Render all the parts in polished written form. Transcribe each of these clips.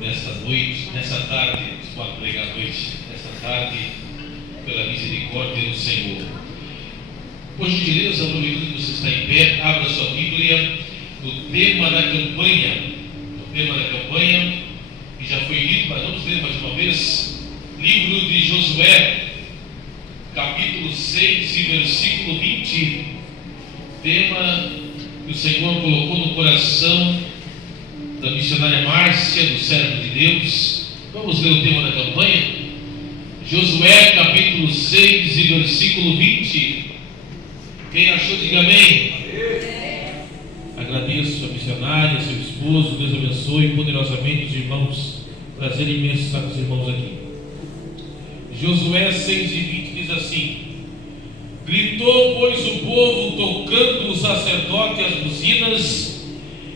nesta noite, nessa tarde, pode pregar a noite, nesta tarde, pela misericórdia do Senhor. Por gentileza, aproveitando que você está em pé, abra sua Bíblia no tema da campanha. O tema da campanha, que já foi lido, mas vamos ler mais uma vez. Livro de Josué, capítulo 6 e versículo 20. Tema que o Senhor colocou no coração da missionária Márcia, do servo de Deus. Vamos ler o tema da campanha. Josué, capítulo 6 e versículo 20. Quem achou, diga amém. Agradeço a missionária, seu esposo. Deus abençoe poderosamente os irmãos. Prazer imenso estar com os irmãos aqui. Josué 6 e 20 diz assim: gritou, pois, o povo, tocando o sacerdote as buzinas,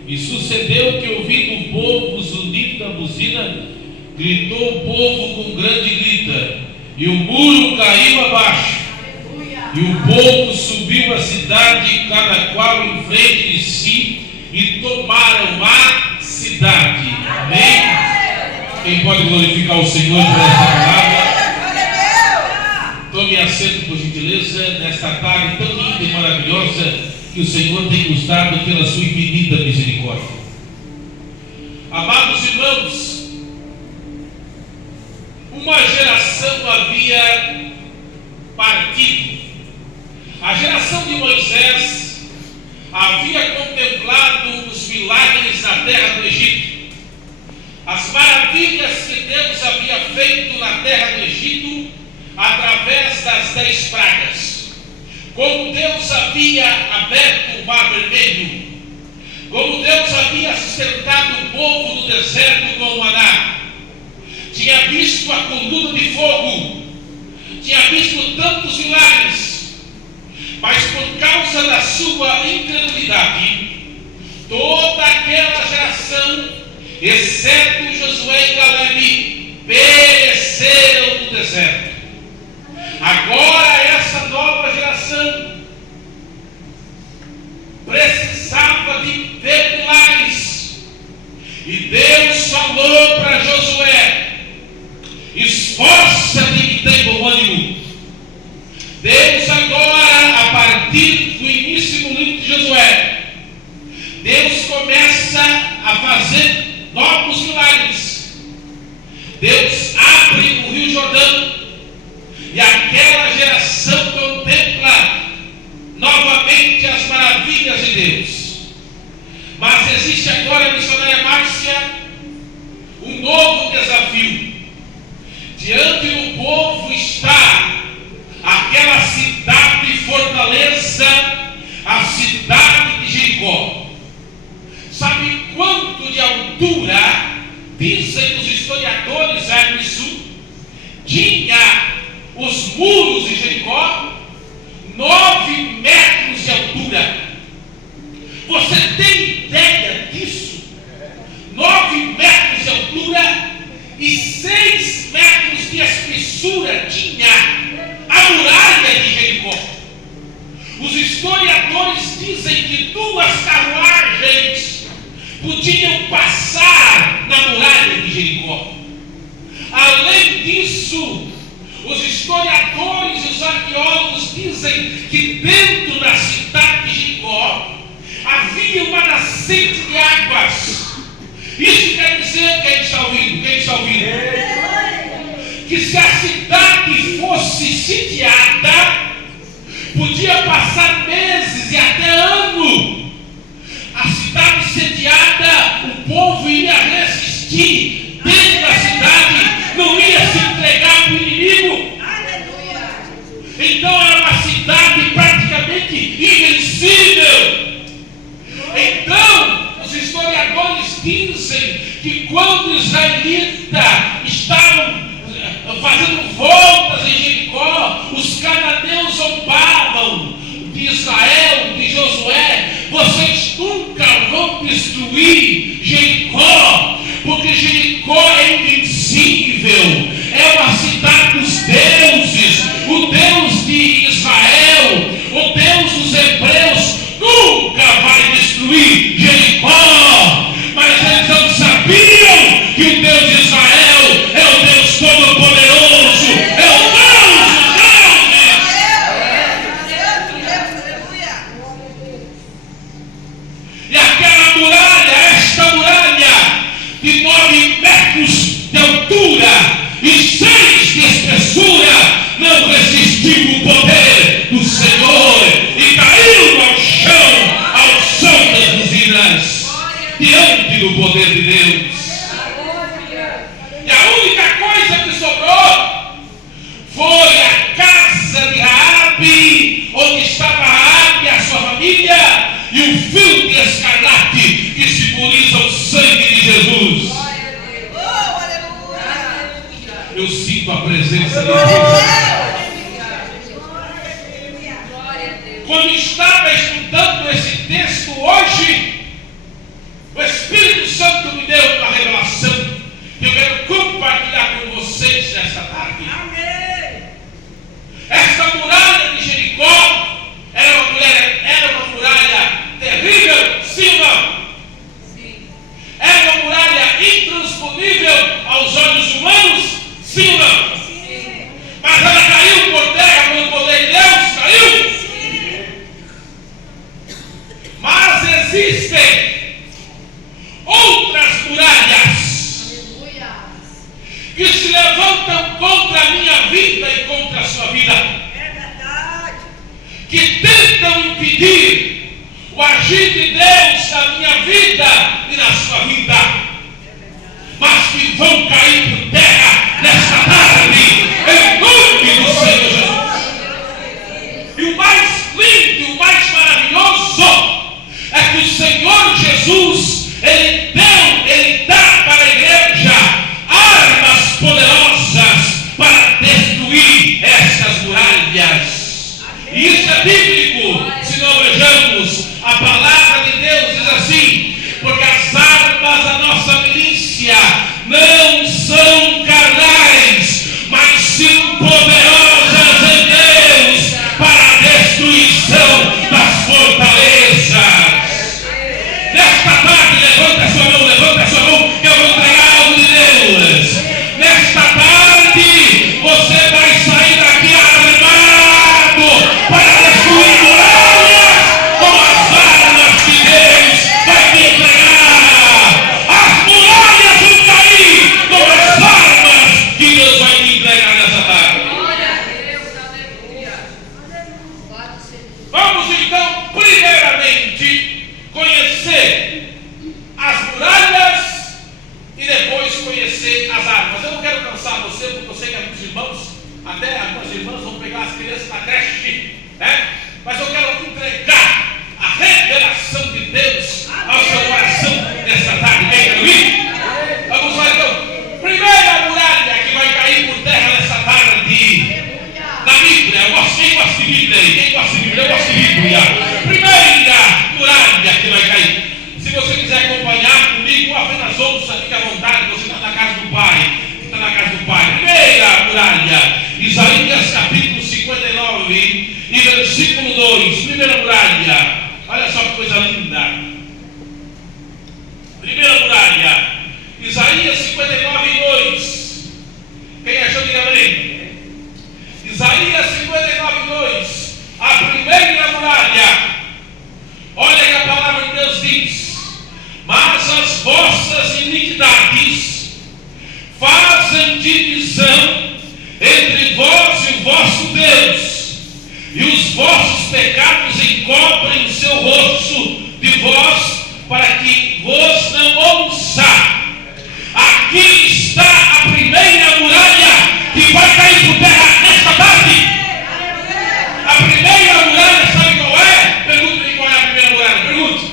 e sucedeu que, ouvindo o povo o zunido da buzina, gritou o povo com grande grita, e o muro caiu abaixo, e o povo subiu a cidade, cada qual em frente de si, e tomaram a cidade. Amém? Quem pode glorificar o Senhor por esta palavra? Tome assento, por gentileza, nesta tarde tão linda e maravilhosa que o Senhor tem nos dado pela sua infinita misericórdia. Amados irmãos, uma geração havia partido. A geração de Moisés havia contemplado os milagres na terra do Egito, as maravilhas que Deus havia feito na terra do Egito através das 10 pragas. Como Deus havia aberto o mar vermelho, como Deus havia sustentado o povo no deserto com o maná, tinha visto a coluna de fogo, tinha visto tantos milagres, mas por causa da sua incredulidade, toda aquela geração, exceto Josué e Caleb, pereceram no deserto. Agora essa nova geração precisava de ver milagres, e Deus falou para Josué: esforça-te e tem bom ânimo. Deus agora, a partir do início do livro de Josué, Deus começa a fazer novos milagres. Deus abre o Rio Jordão, e aquela geração contempla novamente as maravilhas de Deus. Mas existe agora, missionária Márcia, um novo desafio. Diante do povo está aquela cidade fortaleza, a cidade de Jericó. Sabe quanto de altura, dizem os historiadores, isso tinha os muros de Jericó? 9 metros de altura. Você tem ideia disso? 9 metros de altura e 6 metros de espessura tinha a muralha de Jericó. Os historiadores dizem que 2 carruagens podiam passar na muralha de Jericó. Além disso, os historiadores e os arqueólogos dizem que dentro da cidade de Jericó havia uma nascente de águas. Isso quer dizer, quem está ouvindo? Que se a cidade fosse sitiada, podia passar meses e até ano. A cidade sitiada, o povo ia resistir dentro da cidade, não ia se entregar para o inimigo. Então era uma cidade praticamente invencível. Então os historiadores dizem que quando os israelitas estavam fazendo voltas em Jericó, os cananeus zombavam de Israel, de Josué: vocês nunca vão destruir Jericó, porque Jericó é invencível, é uma cidade dos deuses, o Deus de Israel, o Deus dos hebreus nunca vai destruir Jericó. Mas eles não sabiam que o Deus Deus. E a única coisa que sobrou foi a casa de Raabe, onde estava Raabe e a sua família, e o fio de escarlate que simboliza o sangue de Jesus. Eu sinto a presença de Deus. Quando estava estudando esse texto hoje, o Espírito Santo me deu uma revelação que eu quero compartilhar com vocês nesta tarde. Esta muralha de Jericó era uma muralha terrível, sim ou não? Sim. Era uma muralha intransponível aos olhos humanos, sim ou não? Sim. Mas ela caiu por terra pelo poder de Deus, caiu? Sim. Mas existem outras muralhas que se levantam contra a minha vida e contra a sua vida. É verdade. Que tentam impedir o agir de Deus na minha vida e na sua vida. Mas que vão cair por terra nesta tarde, em nome do Senhor Jesus. E o mais lindo e o mais maravilhoso é que o Senhor Jesus, Ele dá para a igreja armas poderosas para destruir essas muralhas. E isso é bíblico. Se não vejamos, a palavra de Deus diz assim: porque as armas da nossa milícia não são carnais, mas sim poderosas em Deus para a destruição das fortalezas. Nesta tarde, levanta sua mão, que eu vou entregar algo de Deus. Nesta tarde, você vai sair daqui armado para destruir muralhas com as armas que Deus vai te entregar. As muralhas vão cair com as armas que Deus vai te entregar nessa tarde. Vamos então, primeiramente, conhecer as muralhas e depois conhecer as armas. Eu não quero cansar você, porque eu sei que alguns irmãos, até algumas irmãs, vão pegar as crianças na creche, né? Mas eu quero entregar a revelação de Deus ao seu coração nesta tarde. Vamos lá então. Primeira muralha que vai cair por terra nesta tarde, na Bíblia. Quem gosta de Bíblia aí? Quem gosta de Bíblia? Eu gosto de Bíblia. Primeira muralha que vai cair. Se você quiser acompanhar comigo, apenas ouça, fique à vontade, você está na casa do Pai. Está na casa do Pai. Primeira muralha, Isaías capítulo 59 e versículo 2. Primeira muralha, olha só que coisa linda. Primeira muralha, Isaías 59 e 2. Quem achou, diga amém. Isaías 59 e 2. A primeira muralha. Olha que a palavra de Deus diz: mas as vossas iniquidades fazem divisão entre vós e o vosso Deus, e os vossos pecados encobrem o seu rosto de vós, para que vos não ouça. Aqui está a primeira muralha que vai cair por terra nesta tarde. A primeira muralha, sabe qual é? Pergunta-me qual é a primeira muralha. Pergunte.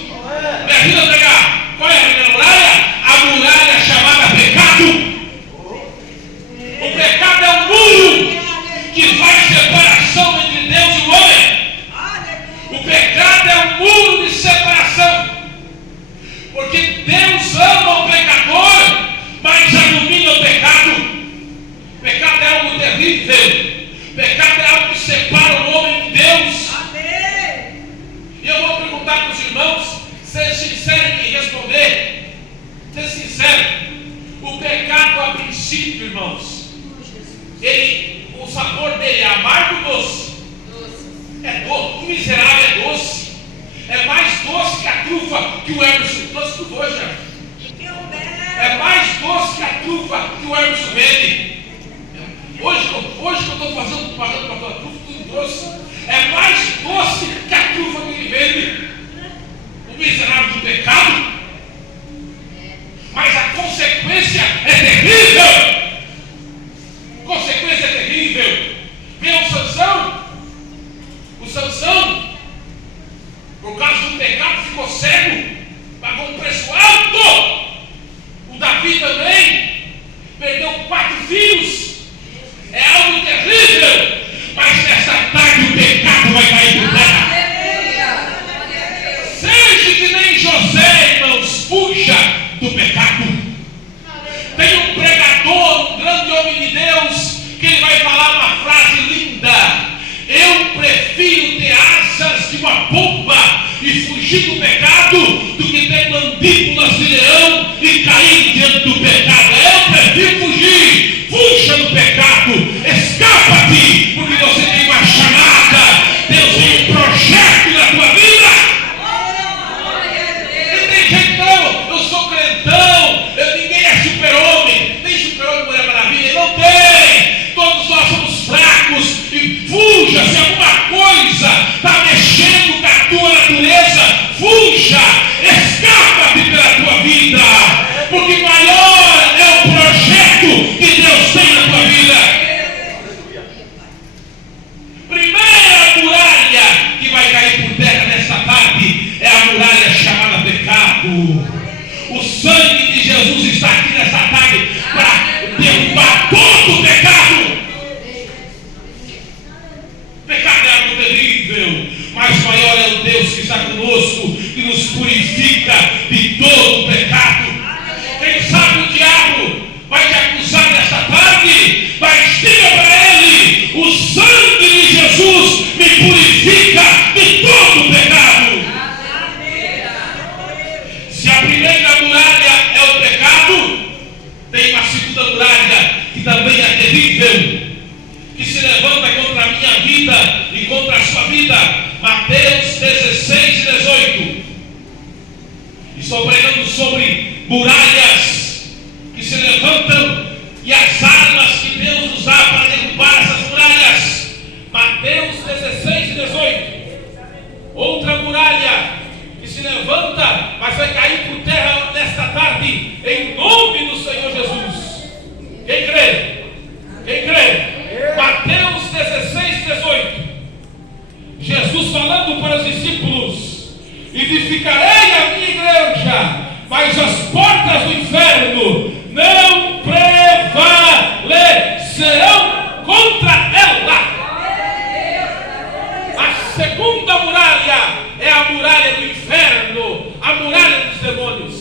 Me ajuda a pegar. Qual é a primeira muralha? A muralha chamada pecado. O pecado é um muro que faz separação entre Deus e o homem. O pecado é um muro de separação. Porque Deus ama o pecador, mas abomina o pecado. Pecado é algo terrível. Pecado é algo que separa o homem de Deus. Amém. E eu vou perguntar para os irmãos, seja sincero em me responder. Seja sincero. O pecado, a princípio, irmãos, o sabor dele é amargo ou doce? Doce. É doce. O miserável é doce. É mais doce que a trufa que o Emerson trouxe para hoje. É mais doce que a trufa que o Emerson vende. Hoje que eu estou pagando para a tua trufa, tudo doce. É mais doce que a trufa que ele vende. O miserável do pecado. mas a consequência é terrível. Consequência é terrível. Vê o Sansão. O Sansão, por causa do pecado, ficou cego, pagou um preço alto. O Davi também perdeu 4 filhos. É algo terrível. Mas nesta tarde o pecado vai cair por terra. Seja que nem José, irmãos, fuja do pecado. Tem um pregador, um grande homem de Deus, que ele vai falar uma frase linda: eu prefiro ter asas de uma pomba e fugir do pecado do que ter mandíbulas de leão e cair diante do pecado. Eu prefiro fugir. Fuja do pecado, escapa-te, porque você tem uma chamada. Deus tem um projeto na tua vida. E tem gente, não, eu sou crentão, ninguém é super-homem, nem super-homem Mulher Maravilha, não tem. Todos nós somos fracos. E fuja, se alguma coisa está mexendo com a tua natureza, fuja, escapa-te pela tua vida, porque maior é o projeto que Deus tem na tua vida. Primeira muralha que vai cair por terra nesta tarde é a muralha chamada pecado. O sangue de Jesus está aqui nesta tarde para derrubar todo o pecado. Pecado é algo terrível, mas maior é o Deus que está conosco, que nos purifica de todo o pecado. Quem sabe o diabo vai te acusar nesta tarde, mas diga para ele: o sangue de Jesus me purifica de todo o pecado. Se a primeira muralha é o pecado, tem uma segunda muralha que também é terrível, que se levanta contra a minha vida e contra a sua vida. Mateus 16 e 18. Estou pregando sobre muralhas que se levantam e as armas que Deus nos dá para derrubar essas muralhas. Mateus 16 e 18. Outra muralha que se levanta, mas vai cair por terra nesta tarde, em nome do Senhor Jesus. Quem crê? Quem crê? Mateus 16 e 18. Jesus falando para os discípulos: edificarei a minha igreja, mas as portas do inferno não prevalecerão contra ela. A segunda muralha é a muralha do inferno, a muralha dos demônios.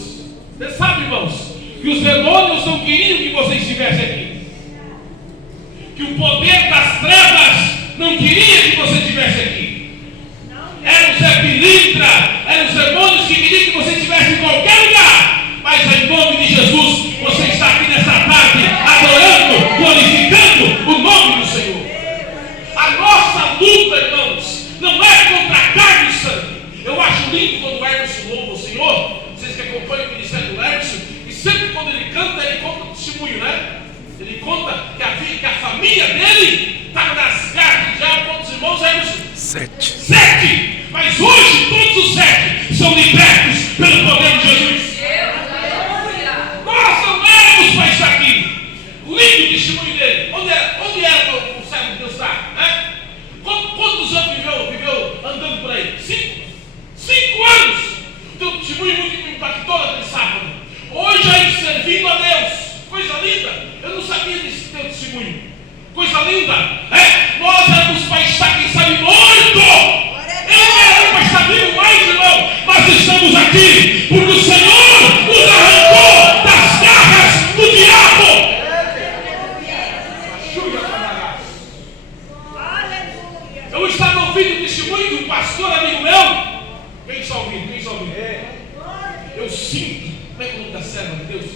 Você sabe, irmãos, que os demônios não queriam que você estivesse aqui, que o poder das trevas não queria que você estivesse aqui. Era o Zé Pilintra, eram os demônios que queriam que você estivesse em qualquer lugar. Mas em nome de Jesus, você está aqui nesta tarde, adorando, glorificando o nome do Senhor. A nossa luta, irmãos, não é contra carne e sangue. Eu acho lindo quando o Hermes louva o Senhor. Vocês que acompanham o ministério do Hermes, e sempre quando ele canta, ele conta um testemunho, né? Ele conta que a família dele estava nas garras do diabo. Quantos irmãos, Hermes? 7. Mas hoje todos os 7 são libertos pelo poder de Jesus. Nós não éramos para estar aqui. Lindo o testemunho dele. Onde era o servo de Deus estar? Né? Quantos anos viveu andando por aí? 5 anos. Teu testemunho muito me impactou naquele sábado. Hoje aí servindo a Deus. Coisa linda. Eu não sabia desse teu testemunho. Coisa linda. Nós éramos para estar, quem sabe, morto. Eu não era para estar vivo mais, irmão. Mas estamos aqui porque o Senhor nos arrancou das garras do diabo. Eu estava ouvindo o testemunho de um pastor amigo meu. Quem está ouvindo? Eu sinto. Como é que é o nome da serva de Deus?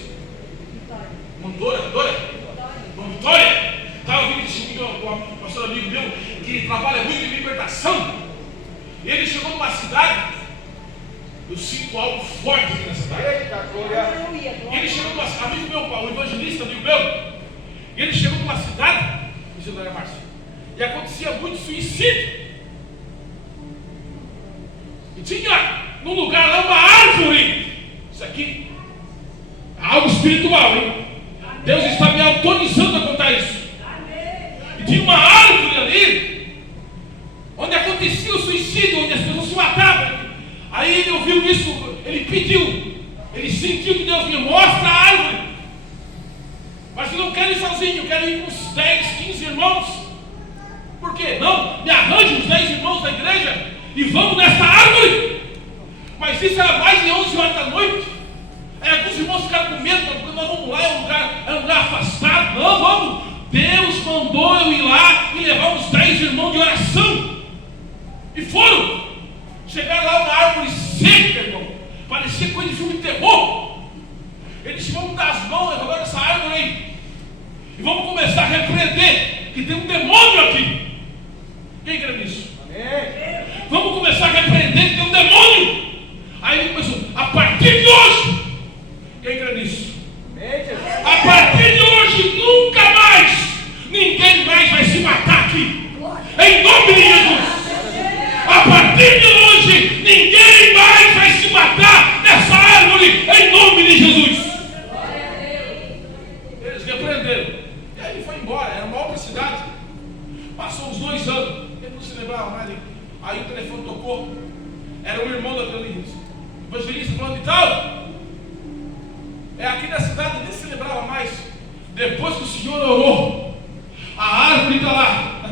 Vitória. Estava ouvindo o testemunho de um pastor amigo meu que trabalha muito em libertação. E ele chegou numa cidade. Eu sinto algo forte aqui nessa cidade. E ele chegou numa cidade, amigo meu, o evangelista, amigo meu. E ele chegou numa cidade, missionária Márcia, e acontecia muito suicídio. E tinha num lugar lá uma árvore. Isso aqui, algo espiritual, hein? Deus está me autorizando a contar isso. E tinha uma árvore ali, onde acontecia o suicídio, onde as pessoas se matavam. Aí ele ouviu isso, ele pediu, ele sentiu que Deus me mostra a árvore. Mas eu não quero ir sozinho, eu quero ir com uns 10, 15 irmãos. Por quê? Não, me arranje os 10 irmãos da igreja e vamos nessa árvore. Mas isso era mais de 11 horas da noite. Aí alguns irmãos ficaram com medo, porque nós vamos lá, é um lugar afastado. Não, vamos. Deus mandou eu ir lá e levar uns 10 irmãos de oração. E foram. Chegaram lá, uma árvore seca, irmão. Parecia coisa de filme de terror. Eles disse: vamos dar as mãos agora nessa árvore aí. E vamos começar a repreender que tem um demônio aqui. Quem crê nisso? Amém. Vamos começar a repreender que tem um demônio. Aí ele começou: a partir de hoje. Quem crê nisso? Amém. A partir de hoje, nunca mais ninguém mais vai se matar aqui. Em nome de Jesus. A partir de hoje, ninguém mais vai se matar nessa árvore, em nome de Jesus. Eles repreenderam. E aí ele foi embora, era uma outra cidade. Passou uns 2 anos, ele não se lembrava mais. Aí o telefone tocou. Era um irmão daquele evangelista falando e tal. É aqui na cidade, nem se lembrava mais. Depois que o Senhor orou, a árvore está lá.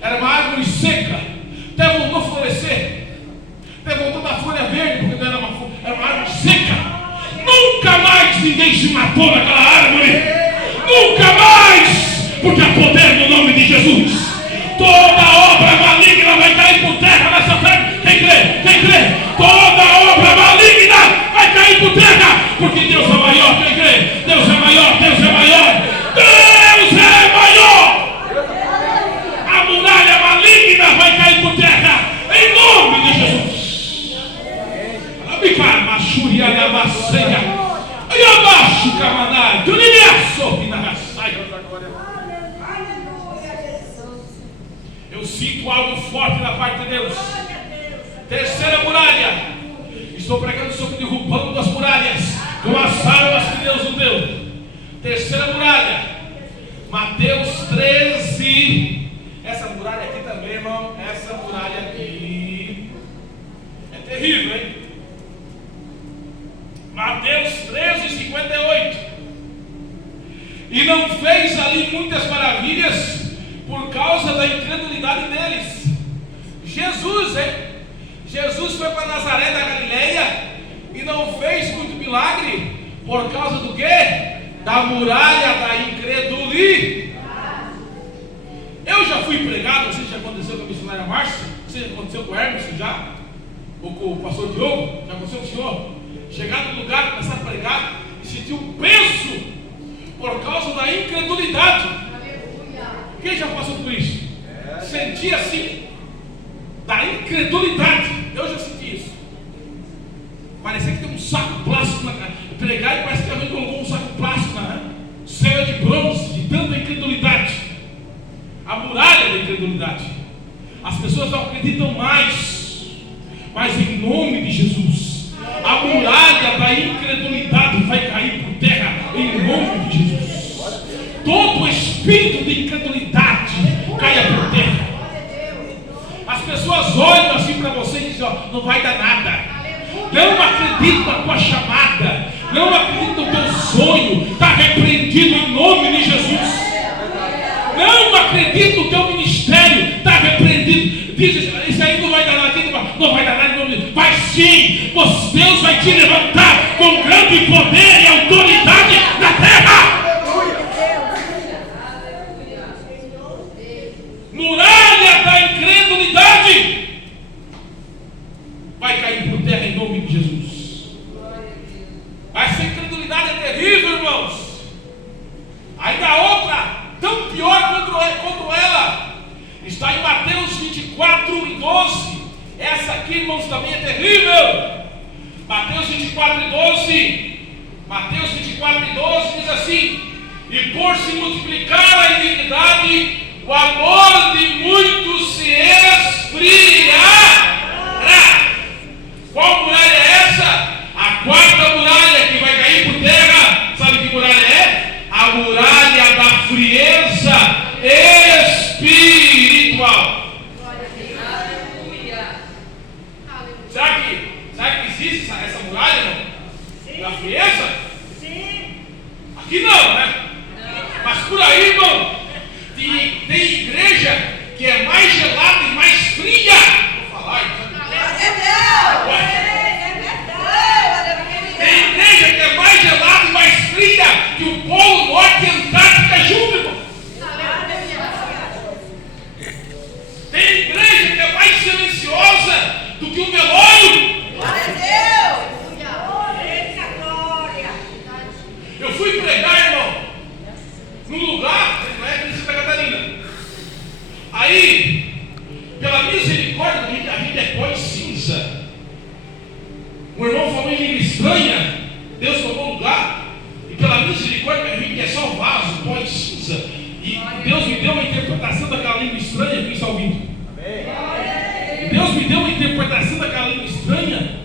Era uma árvore seca. Até voltou a florescer. Até voltou a dar folha verde, porque não era uma árvore seca. Nunca mais ninguém se matou naquela árvore. Nunca mais. Porque há poder no nome de Jesus. Toda obra maligna vai cair por terra nessa terra. Quem crê? Quem crê? Toda obra maligna vai cair por terra. Porque Deus é maior. Quem crê? Deus é maior. Deus é maior. Deus é maior. A muralha maligna vai cair por terra, em nome de Jesus. Eu sinto algo forte da parte de Deus. Terceira muralha. Estou pregando sobre derrubando as muralhas com as armas que Deus nos deu. Terceira muralha, Mateus 13. Essa muralha aqui também, irmão. Essa muralha aqui é terrível, hein? Mateus 13, 58. E não fez ali muitas maravilhas por causa da incredulidade deles. Jesus, hein? Jesus foi para Nazaré da Galileia e não fez muito milagre por causa do quê? Da muralha da incredulidade. Eu já fui pregado, não sei se já aconteceu com a missionária Márcia, não sei se aconteceu com o Hermes já, ou com o pastor Diogo, já aconteceu com o senhor, chegar no lugar, começar a pregar e sentir um peso por causa da incredulidade. Quem já passou por isso? Sentir assim, da incredulidade. Eu já senti isso. Parecia que tem um saco plástico na cara. Pregar e parece que alguém colocou um saco plástico na cela de bronze, de tanta incredulidade. A muralha da incredulidade. As pessoas não acreditam mais. Mas em nome de Jesus, a muralha da incredulidade vai cair por terra em nome de Jesus. Todo espírito de incredulidade caia por terra. As pessoas olham assim para você e dizem: ó, não vai dar nada. Não acredito na tua chamada. Não acredito no teu sonho. Está repreendido em nome de Jesus. Não acredito no teu ministério. Está repreendido. Diz: isso aí não vai dar nada. Não vai dar nada. Vai sim. Deus vai te levantar com grande poder e autoridade na terra. Muralha da incredulidade vai cair por terra em nome de Jesus. Essa incredulidade é terrível, irmãos. Ainda outra, tão pior quanto ela, está em Mateus 24 e 12. Essa aqui, irmãos, também é terrível. Mateus 24 e 12. Mateus 24 e 12 diz assim: e por se multiplicar a iniquidade, o amor de muitos se esfriará. Qual muralha é essa? A quarta muralha que vai cair por terra. Sabe o que Aqui não, né? Mas por aí, irmão, tem igreja que é mais gelada e mais fria. Vou falar, então. Tem igreja que é mais gelada e mais fria que o Polo Norte e Antártica junto, irmão. Tem igreja que é mais silenciosa do que um velório. Eu fui pregar, irmão, num lugar, na época de Santa Catarina. Aí, pela misericórdia, a gente é pó e cinza. O irmão falou em língua estranha, Deus tomou lugar. E pela misericórdia, a gente é só vaso, pó e cinza. E Deus me deu uma interpretação daquela língua estranha. Quem está ouvindo? E Deus me deu uma interpretação daquela língua estranha.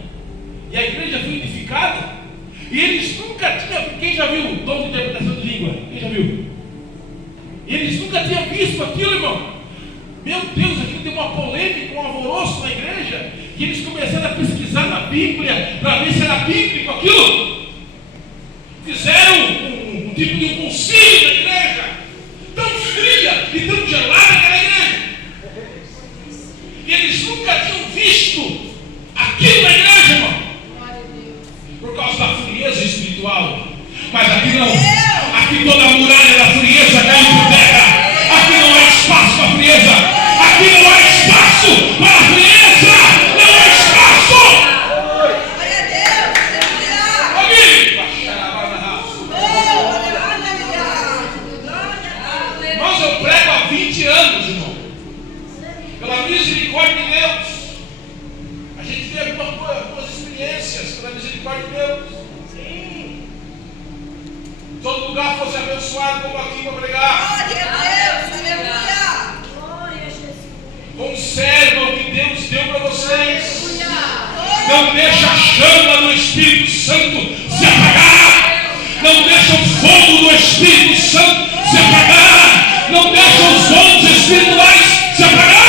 E a igreja foi edificada. E eles nunca tinham. Quem já viu o dom de interpretação de língua? Quem já viu? E eles nunca tinham visto aquilo, irmão. Meu Deus, aqui tem uma polêmica, um alvoroço na igreja. E eles começaram a pesquisar na Bíblia para ver se era bíblico aquilo. Fizeram um tipo de um concílio na igreja. Tão fria e tão gelada aquela igreja. E eles nunca tinham visto aquilo na igreja, irmão. Por causa da frieza espiritual. Mas aqui não. Aqui toda a muralha da frieza caiu por terra. Aqui não há espaço para a frieza. Aqui não há espaço para a frieza. Não há espaço. Irmãos, eu prego há 20 anos, irmão. Pela misericórdia de Deus. A gente teve algumas experiências pela misericórdia de Deus. Todo lugar fosse abençoado como aqui para pregar. Glória a Deus, aleluia. Conserva o que Deus deu para vocês. Não deixa a chama do Espírito Santo se apagar. Não deixa o fogo do Espírito Santo se apagar. Não deixa os dons espirituais se apagar.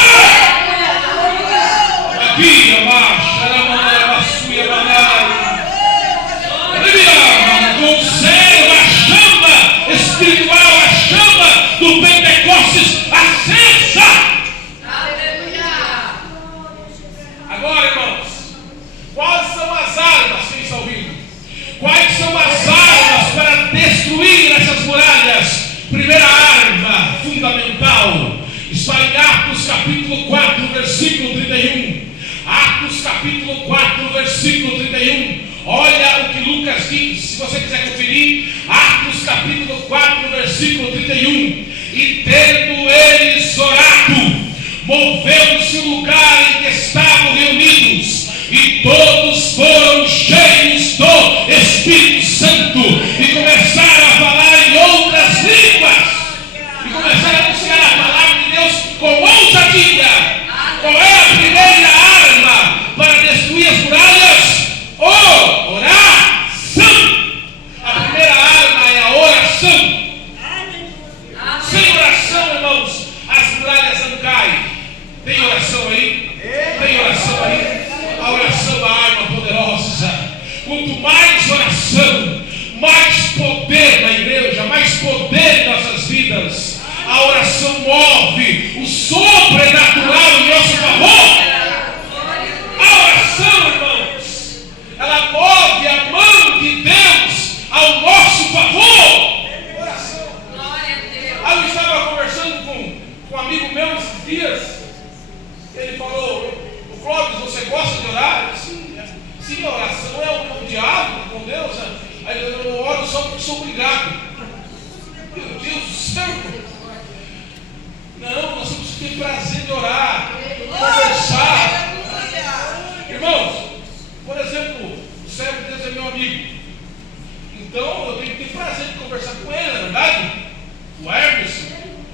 Aqui, amacha, conserva a chama espiritual, a chama do Pentecostes acesa. Aleluia. Agora, irmãos, quais são as armas? Quem está ouvindo? Quais são as armas para destruir essas muralhas? Primeira arma fundamental está em Atos capítulo 4, versículo 31. Atos capítulo 4, versículo 31. Olha o que Lucas diz, se você quiser conferir. Atos capítulo 4, versículo 31. E tendo eles orado, moveu-se o lugar em que estavam reunidos, e todos foram cheios do Espírito Santo, e começaram a falar em outras línguas, e começaram a anunciar a palavra de Deus com ousadia. Qual é a primeira arma para destruir as muralhas? Oração. A primeira arma é a oração. Sem oração, irmãos, as muralhas não caem. Tem oração aí? Tem oração aí? A oração é a arma poderosa. Quanto mais oração, mais poder na igreja, mais poder em nossas vidas. A oração move o sobrenatural em nosso favor. A oração, irmãos, ela move a mão de Deus ao nosso favor. Oração. Eu estava conversando com um amigo meu esses dias. Ele falou: o Clóvis, você gosta de orar? Sim, a oração é um diálogo com Deus. Aí eu oro só porque sou obrigado. Meu Deus do céu. Não, nós temos que ter prazer de orar, conversar. Irmãos, por exemplo, o servo de Deus é meu amigo. Então eu tenho que ter prazer de conversar com ele, não é verdade? O Hermes,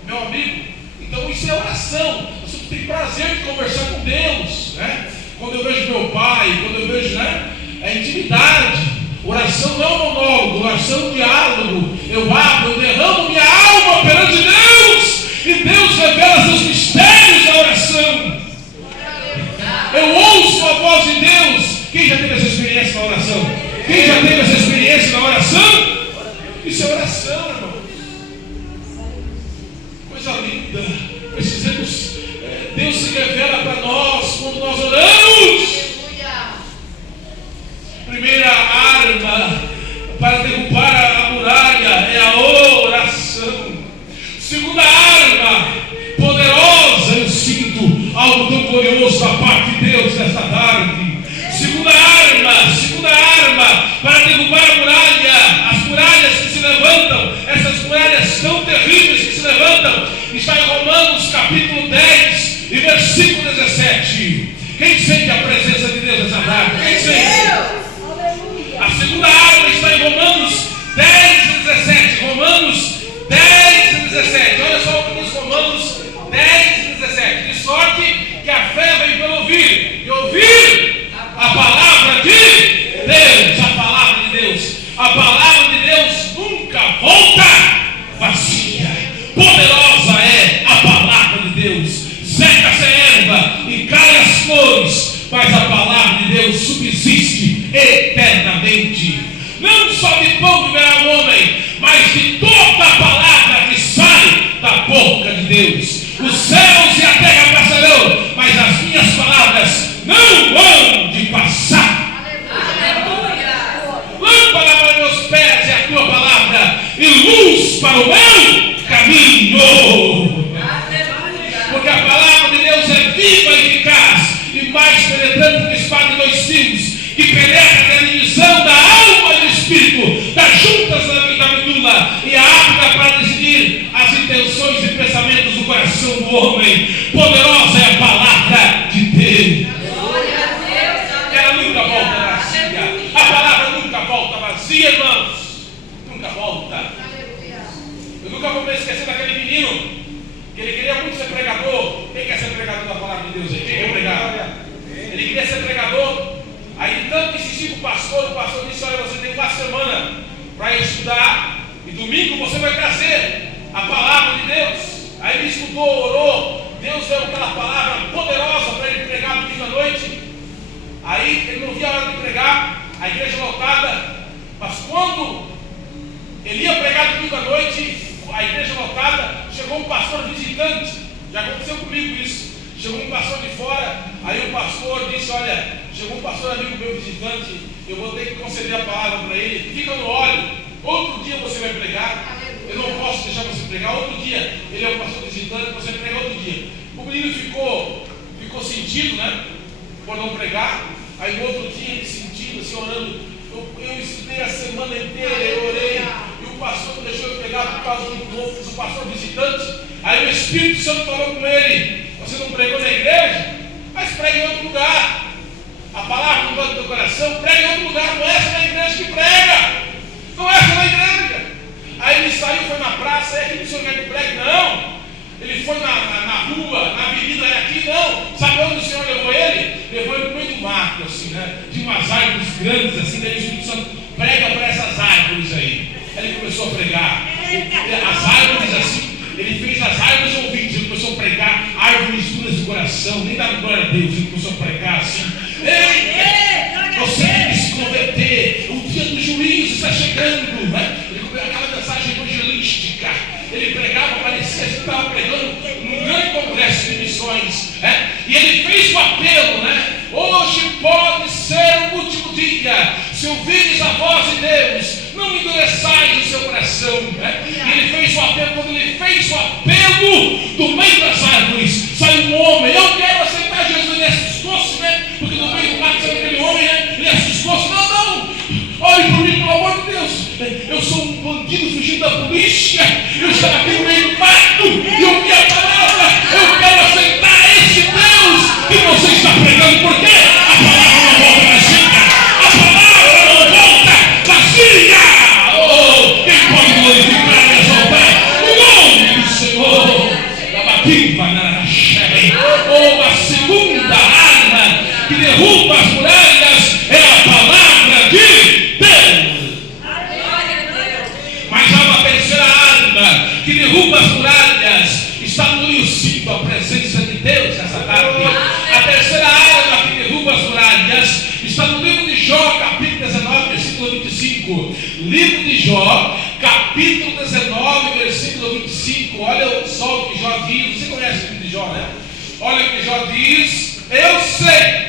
meu amigo. Então isso é oração. Nós temos que ter prazer de conversar com Deus, né? Quando eu vejo meu pai, quando eu vejo, né? É intimidade. Oração não é um monólogo, oração é um diálogo. Eu abro, eu derramo minha alma perante Deus. E Deus revela seus mistérios na oração. Eu ouço a voz de Deus. Quem já teve essa experiência na oração? Quem já teve essa experiência na oração? Isso é oração. oração, irmãos. Coisa linda. Precisamos, Deus se revela para nós quando nós oramos. Primeira arma para derrubar a muralha é a oração. Segunda arma poderosa, eu sinto algo tão glorioso da parte de Deus nesta tarde. Segunda arma para derrubar a muralha, as muralhas que se levantam, essas muralhas tão terríveis que se levantam, está em Romanos capítulo 10 e versículo 17. Quem sente a presença de Deus nessa tarde? Quem sente? A segunda arma está em Romanos 10 e 17. Romanos 10 e 17. Olha só o que diz Romanos 10 e 17. De sorte que a fé vem pelo ouvir, e ouvir a palavra de Deus. A palavra de Deus. A palavra de Deus nunca volta vazia. Poderosa é a palavra de Deus. Seca-se a erva e cai as flores, mas a palavra de Deus subsiste eternamente. Não só de pão viverá o homem, mas de toda a palavra que sai da boca de Deus. Os céus e a terra passarão, mas as minhas palavras não hão de passar. Lâmpada para meus pés é a tua palavra, e luz para o meu caminho. Porque a palavra de Deus é viva e eficaz, e mais penetrante que espada de dois fios, que penetra na divisão da alma e do espírito, das juntas da medula, e apta para decidir as intenções e pensamentos do coração do homem. Poderosa é a palavra de Deus. Ela nunca volta vazia. A palavra nunca volta vazia, irmãos. Nunca volta. Eu nunca vou me esquecer daquele menino que ele queria muito ser pregador. Quem quer ser pregador da palavra de Deus aí? Quem quer pregar? Ele queria ser pregador. Aí tanto insistiu com o pastor disse: olha, você tem uma semana para estudar, e domingo você vai trazer a palavra de Deus. Aí ele estudou, orou, Deus deu aquela palavra poderosa para ele pregar domingo à noite. Aí ele não via a hora de pregar, a igreja lotada, mas quando ele ia pregar domingo à noite, a igreja lotada, chegou um pastor visitante. Já aconteceu comigo isso. Chegou um pastor de fora, aí o pastor disse: olha, chegou um pastor amigo meu visitante, eu vou ter que conceder a palavra para ele, fica no óleo, outro dia você vai pregar, eu não posso deixar você pregar, outro dia, ele é o pastor visitante, você prega outro dia. O menino ficou sentido, né, por não pregar. Aí no outro dia ele sentindo, assim, orando, eu estudei a semana inteira, eu orei, e o pastor não deixou eu pregar por causa do pastor visitante. Aí o Espírito Santo falou com ele: você não pregou na igreja? Mas pregue em outro lugar. A palavra não vai do teu coração, pregue em outro lugar. Não é essa na igreja que prega. Não é essa na igreja. Aí ele saiu, foi na praça, é aqui que o senhor quer que pregue? Não. Ele foi na rua, na avenida, é aqui, não. Sabe onde o senhor levou ele? Levou ele no meio do mato, assim, né? De umas árvores grandes, assim, daí o Espírito Santo prega para essas árvores aí. Aí ele começou a pregar. As árvores assim, ele fez as árvores ouvintes, ele começou a pregar árvores duras de coração, nem dava glória a Deus, ele começou a pregar assim: ei, você tem que se converter, o dia do juízo está chegando, né? Ele começou aquela mensagem evangelística, ele pregava, parecia que estava pregando num grande congresso de missões, né? E ele fez o apelo, né? Hoje pode ser o último dia, se ouvires a voz de Deus, não endureçais o seu coração, né? E ele fez o apelo. Quando ele fez o apelo, do meio das árvores saiu um homem: eu quero aceitar Jesus. Ele assustou-se, né? Porque no meio do mato saiu aquele homem, né? Ele assustou-se: não, olhe por mim, pelo amor de Deus, eu sou um bandido fugindo da polícia, eu estava aqui no meio do mato e ouvi a palavra, eu quero aceitar esse Deus que você está pregando. Por quê? A palavra não volta vazia. A palavra não volta vazia. Oh, quem pode glorificar e exaltar o nome do Senhor? Oh, a segunda arma que derruba as muralhas é a palavra de Deus. Mas há uma terceira arma que derruba as muralhas. Está no livro 5, a presença de Deus nessa tarde. A terceira arma que derruba as muralhas está no livro de Jó, capítulo 19, versículo 25. Livro de Jó, capítulo 19, versículo 25. Olha só o que Jó diz. Você conhece o livro de Jó, né? Olha o que Jó diz: eu sei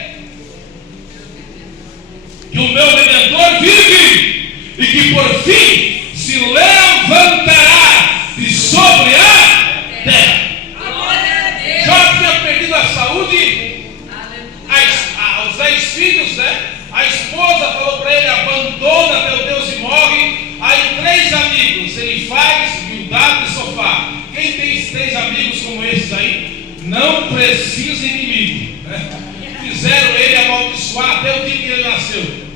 que o meu Redentor vive e que por fim se levantará de sobre a terra. Jó tinha perdido a saúde, os 10 filhos, né? A esposa falou para ele: abandona teu Deus e morre. Aí 3 amigos, ele faz viudado de sofá. Quem tem 3 amigos como esses aí, não precisa inimigo, né? Fizeram ele amaldiçoar até o dia que ele nasceu.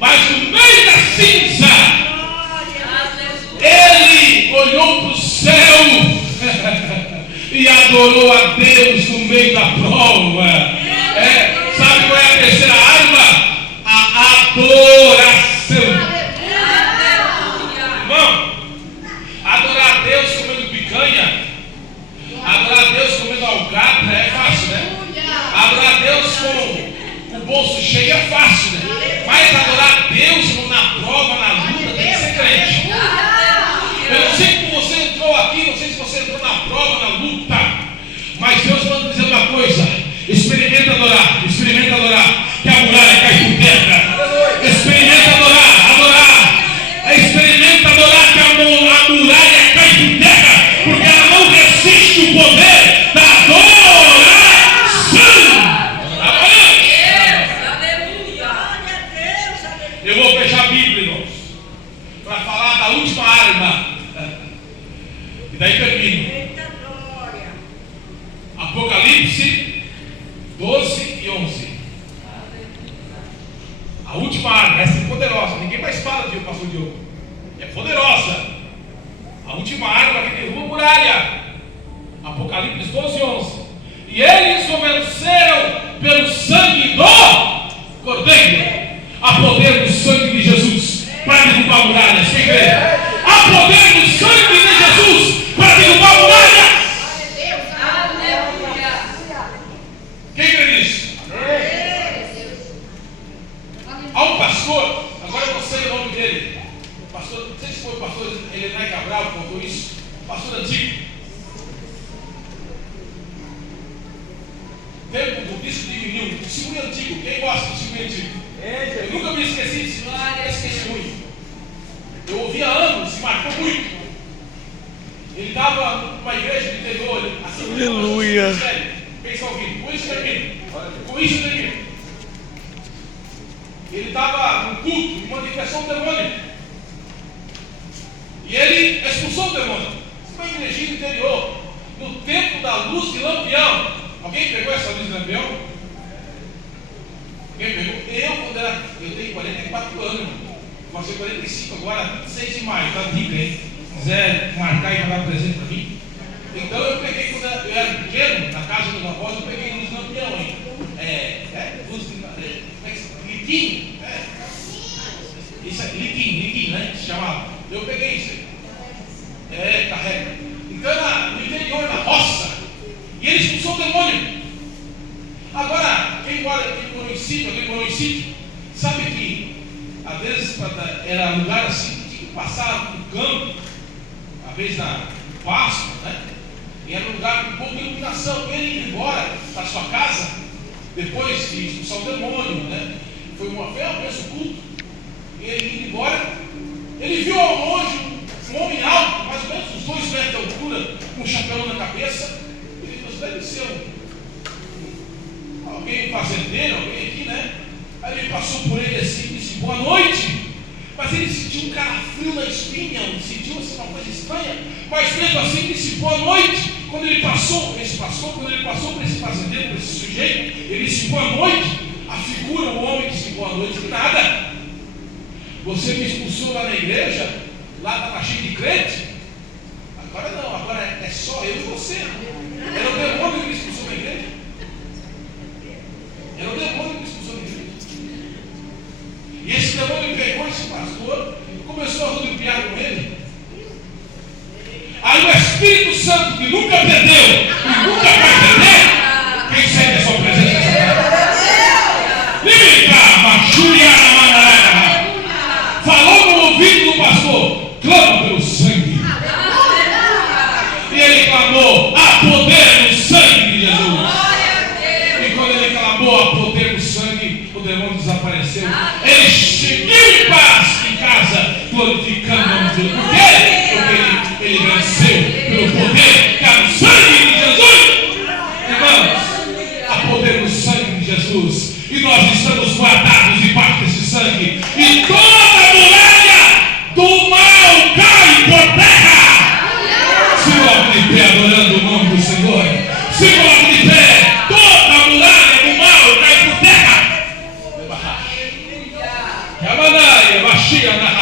Mas no meio da cinza, ele olhou para o céu e adorou a Deus no meio da prova. Sabe qual é a terceira arma? A adoração. Irmão, adorar a Deus comendo picanha, adorar a Deus comendo alcatra é fácil, né? Adorar a Deus com o bolso cheio é fácil, né? Mas adorar a Deus na prova, na luta, tem que ser crente. Eu não sei como você entrou aqui, não sei se você entrou na prova, na luta, mas Deus manda dizer uma coisa: experimenta adorar, que a muralha cai por terra. Experimenta adorar, experimenta adorar, que a muralha cai por terra, porque ela não resiste o poder da adoração. Eu vou fechar a Bíblia, irmãos, para falar da última arma, e daí termino. Apocalipse 12 e 11. A última arma, essa é poderosa. Ninguém mais fala de pastor Diogo. É poderosa. A última arma que derruba a muralha. Apocalipse 12 e 11. E eles o venceram pelo sangue do Cordeiro. Há poder no sangue de Jesus para derrubar muralhas. Quem crê? Há poder no sangue de Jesus para derrubar muralhas. Quem crê nisso? Há um pastor, agora eu não sei o nome dele. Pastor, não sei se foi o pastor Elenay Cabral que contou isso. Pastor antigo. Tempo do bispo de vinil, testemunho antigo. Quem gosta de testemunho antigo? Eu nunca me esqueci desse testemunho. Eu ouvi há anos, se marcou muito. Ele estava numa igreja do interior, assim, aleluia. Quem está ouvindo? Com isso termina. Ele estava no culto e manifestou um demônio. E ele expulsou o demônio. Isso foi uma igreja do interior, no tempo da luz de Lampião. Alguém pegou essa luz de Lampião? Alguém pegou? Eu tenho 44 anos. Vou fazer 45 agora, 6 de maio. Tá dica, hein? Se quiser marcar e mandar presente para mim. Então eu peguei, quando eu era pequeno, na casa dos avós, eu peguei luz de Lampião, hein? Luz de litinho. Isso é litinho, né? Se chamava. Eu peguei isso aí. Carrega. Então era no interior, na roça. E ele expulsou o demônio. Agora, quem morou em sítio, sabe que às vezes era lugar assim, que tinha que passar no campo, às vezes no pasto, né? E era um lugar com pouca iluminação. Ele ia embora para sua casa, depois de expulsar o demônio, né? Foi uma vez o culto. E ele ia embora, ele viu ao longe um homem alto, mais ou menos uns 2 metros de altura, com um chapéu na cabeça. Ele disse: deve ser alguém fazendeiro, alguém aqui, né? Aí ele passou por ele assim e disse: boa noite. Mas ele sentiu um calafrio na espinha, sentiu assim uma coisa estranha, mas mesmo assim disse boa noite. Quando ele passou, esse pastor, quando ele passou por esse fazendeiro, por esse sujeito, ele disse boa noite. A figura, o homem disse boa noite, nada. Você me expulsou lá na igreja, lá estava cheio de crente. Agora não, agora é só eu e você. Era o demônio que me expulsou da igreja. Era o demônio que me expulsou da igreja. E esse demônio pegou esse pastor e começou a rodopiar com ele. Aí o Espírito Santo, que nunca perdeu e nunca vai perder, quem sente a sua presença? Falou no ouvido do pastor. poder do sangue de Jesus. E nós estamos guardados